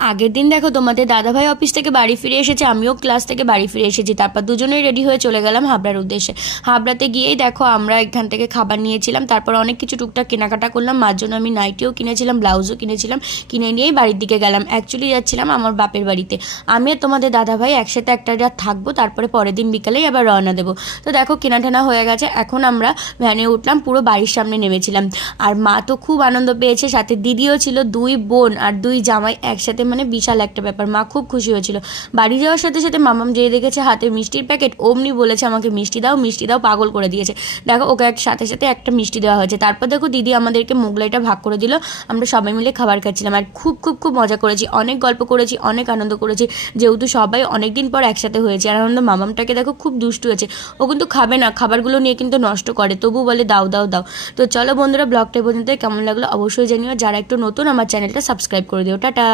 আগের দিন দেখো তোমাদের দাদাভাই অফিস থেকে বাড়ি ফিরে এসেছে, আমিও ক্লাস থেকে বাড়ি ফিরে এসেছি। তারপর দুজনেই রেডি হয়ে চলে গেলাম হাবড়ার উদ্দেশ্যে। হাবড়াতে গিয়েই দেখো আমরা এখান থেকে খাবার নিয়েছিলাম, তারপর অনেক কিছু টুকটাক কেনাকাটা করলাম। মার জন্য আমি নাইটিও কিনেছিলাম, ব্লাউজও কিনেছিলাম, কিনে নিয়েই বাড়ির দিকে গেলাম। অ্যাকচুয়ালি যাচ্ছিলাম আমার বাপের বাড়িতে। আমি আর তোমাদের দাদাভাই একসাথে একটা রাত থাকবো, তারপরে পরের দিন বিকালেই আবার রওনা দেবো। তো দেখো কেনাটেনা হয়ে গেছে, এখন আমরা ভ্যানে উঠলাম, পুরো বাড়ির সামনে নেমেছিলাম। আর মা তো খুব আনন্দ পেয়েছে, সাথে দিদিও ছিল, দুই বোন আর দুই জামাই একসাথে, মানে বিশাল একটা ব্যাপার। মা খুব খুশি হয়েছিল। বাড়ি যাওয়ার সাথে সাথে মামাম যেয়ে দেখেছে হাতে মিষ্টির প্যাকেট, অমনি বলেছে আমাকে মিষ্টি দাও মিষ্টি দাও, পাগল করে দিয়েছে। দেখো ওকে সাথে সাথে একটা মিষ্টি দেওয়া হয়েছে। তারপর দেখো দিদি আমাদেরকে মোগলাইটা ভাগ করে দিল, আমরা সবাই মিলে খাবার খাচ্ছিলাম। আর খুব খুব খুব মজা করেছি, অনেক গল্প করেছি, অনেক আনন্দ করেছি, যেহেতু সবাই অনেক দিন পর একসাথে হয়েছে। আর আনন্দ মামামটাকে দেখো খুব দুষ্টু হয়েছে, ও কিন্তু খাবে না, খাবারগুলো নিয়ে কিন্তু নষ্ট করে, তবু বলে দাও দাও দাও। তো চলো বন্ধুরা, ব্লগটা পর্যন্ত কেমন লাগলো অবশ্যই জানিও। যারা একটু নতুন আমার চ্যানেলটা সাবস্ক্রাইব করে দিও। টাটা।